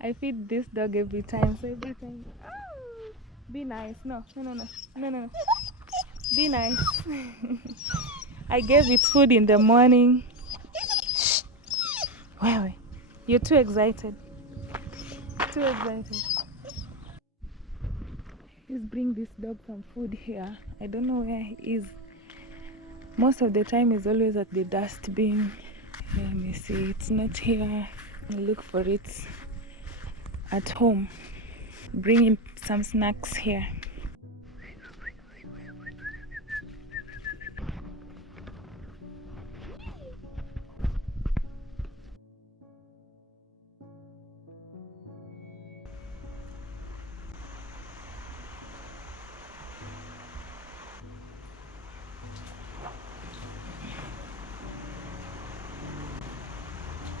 I feed this dog every time, so every time, be nice. No, no, no, no, no, no, no. Be nice. I gave it food in the morning. Shh. Wait. You're too excited. Too excited. Please bring this dog some food here. I don't know where he is. Most of the time he's always at the dustbin. Let me see, it's not here. I'll look for it at home. Bring him some snacks here.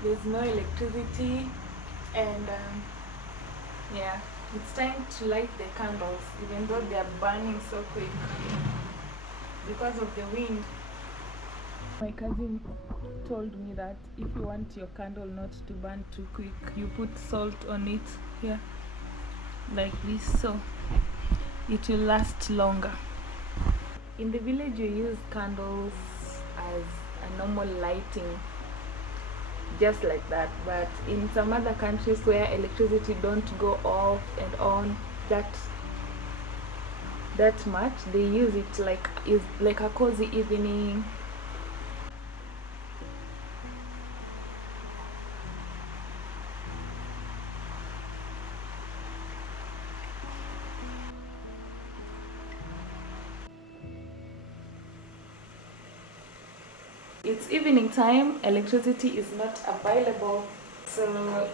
There's no electricity, and yeah, it's time to light the candles, even though they are burning so quick because of the wind. My cousin told me that if you want your candle not to burn too quick, you put salt on it here, like this, so it will last longer. In the village, you use candles as a normal lighting, just like that, but in some other countries where electricity don't go off and on that much, they use it like a cozy evening. It's evening time, electricity is not available, so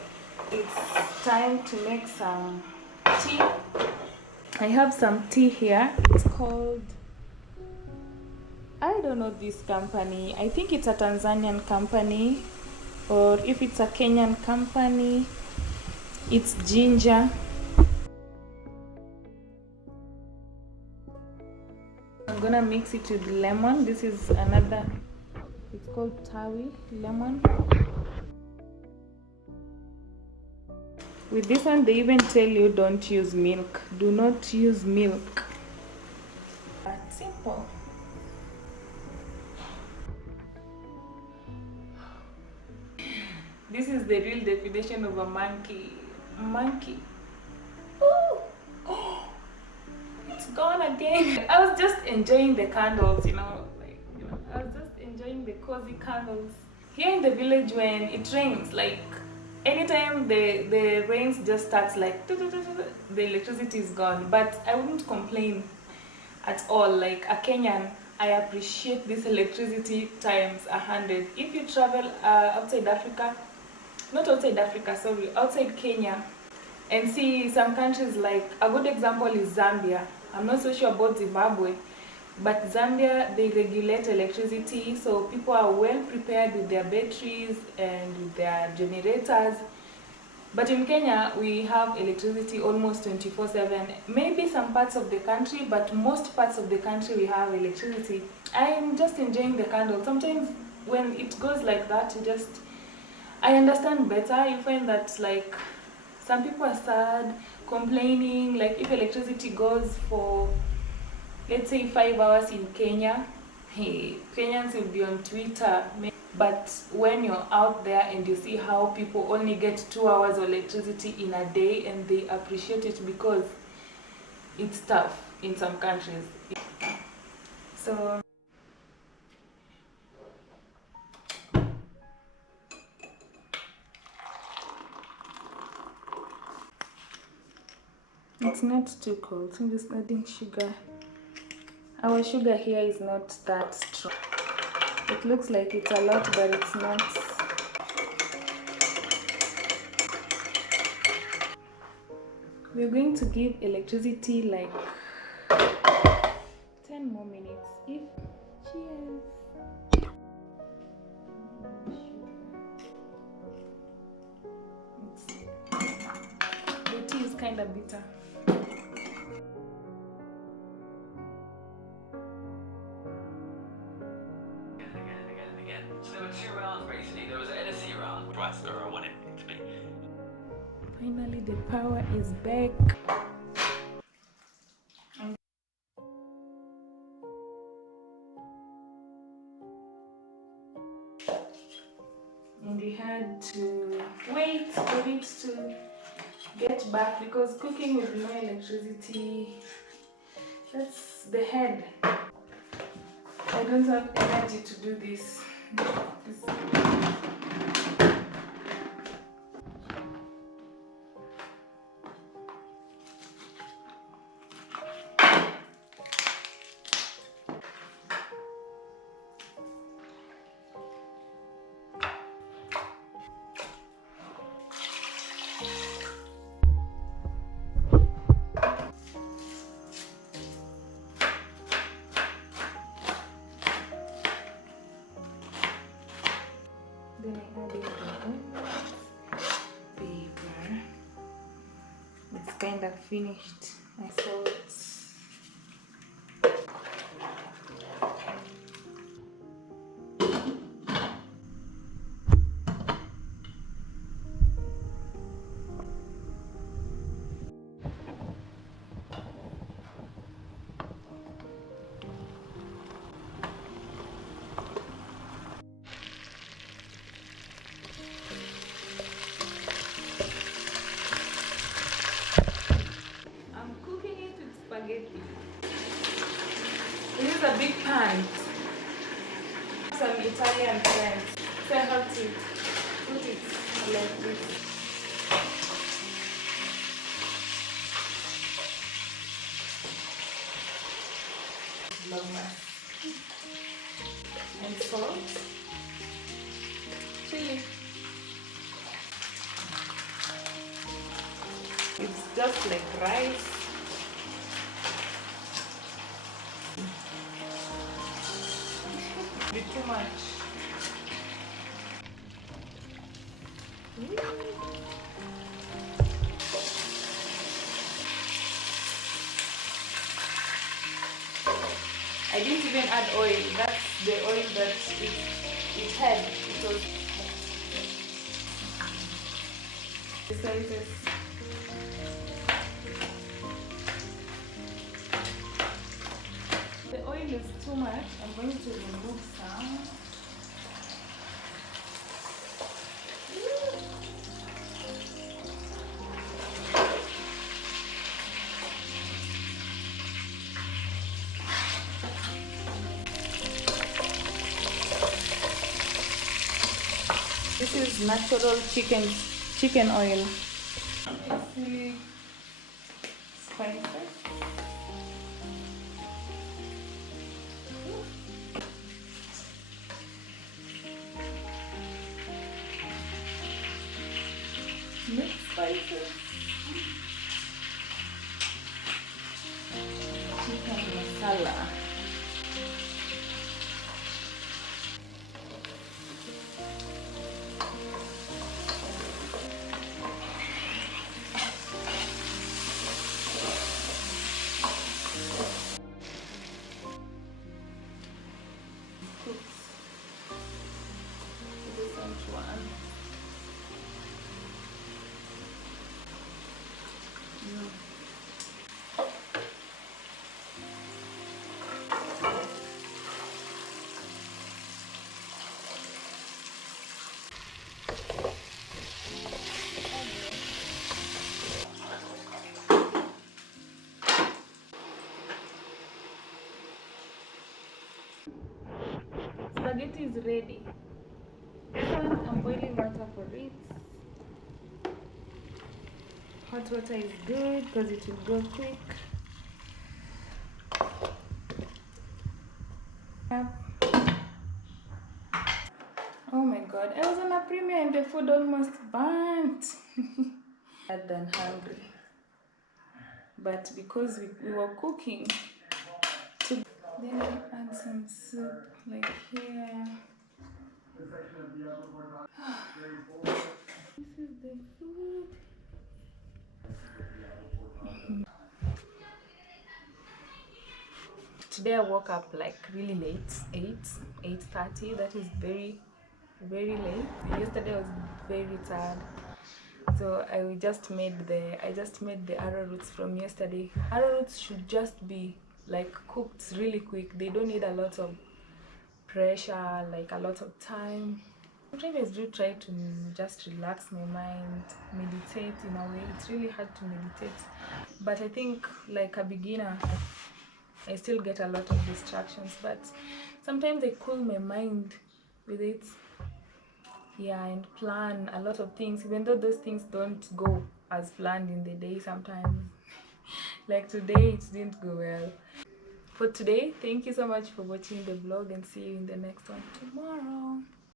it's time to make some tea. I have some tea here. It's called, I don't know this company. I think it's a Tanzanian company, or if it's a Kenyan company, it's ginger. I'm gonna mix it with lemon. This is another, it's called tawi lemon. With this one, they even tell you don't use milk. Do not use milk. That's simple. This is the real definition of a monkey. Monkey. Ooh. Oh, it's gone again. I was just enjoying the candles, I was just enjoying the cozy candles. Here in the village, when it rains, like anytime the rains just starts, like the electricity is gone. But I wouldn't complain at all. Like a Kenyan, I appreciate this electricity times 100. If you travel outside Africa, not outside Africa, sorry, outside Kenya, and see some countries, like a good example is Zambia. I'm not so sure about Zimbabwe, but Zambia, they regulate electricity, so people are well prepared with their batteries and with their generators. But in Kenya, we have electricity almost 24/7. Maybe some parts of the country, but most parts of the country we have electricity. I'm just enjoying the candle. Sometimes when it goes like that, I understand better. You find that like some people are sad, complaining, like if electricity goes for, let's say, 5 hours in Kenya, hey, Kenyans will be on Twitter. But when you're out there and you see how people only get 2 hours of electricity in a day, and they appreciate it because it's tough in some countries. So it's not too cold. I'm just adding sugar. Our sugar here is not that strong. It looks like it's a lot, but it's not. We're going to give electricity like 10 more minutes. Cheers. The tea is kind of bitter. So there were 2 rounds basically. There was an NSC round, Nebraska, or I want it to be. Finally, the power is back. And we had to wait for it to get back because cooking with no electricity, that's the head. I don't have energy to do this. Then I added the paper. It's kind of finished. I saw it. I'm cooking it with spaghetti. This is a big pan. Some Italian friends, so I have to put it like this. And salt, chili. It's just like rice. Be too much. I didn't even add oil. That's the oil that it had. It was the slices. The oil is too much. I'm going to remove some. This is natural chicken oil. It's really spicy. Mixed spices. Chicken masala. Spaghetti is ready. I'm boiling water for it. Hot water is good because it will go quick. Oh my god, I was on a premiere and the food almost burnt. Bad than hungry. But because we were cooking, then I add some soup like here. This is the food. Today I woke up like really late, 8:30. That is very late. Yesterday I was very tired. So I just made the arrowroots from yesterday. Arrowroots should just be like cooked really quick. They don't need a lot of pressure, like a lot of time. Sometimes I do try to just relax my mind, meditate in a way. It's really hard to meditate, but I think like a beginner, I still get a lot of distractions, but sometimes I cool my mind with it, yeah, and plan a lot of things, even though those things don't go as planned in the day sometimes. Like today, it didn't go well. For today, thank you so much for watching the vlog, and see you in the next one tomorrow.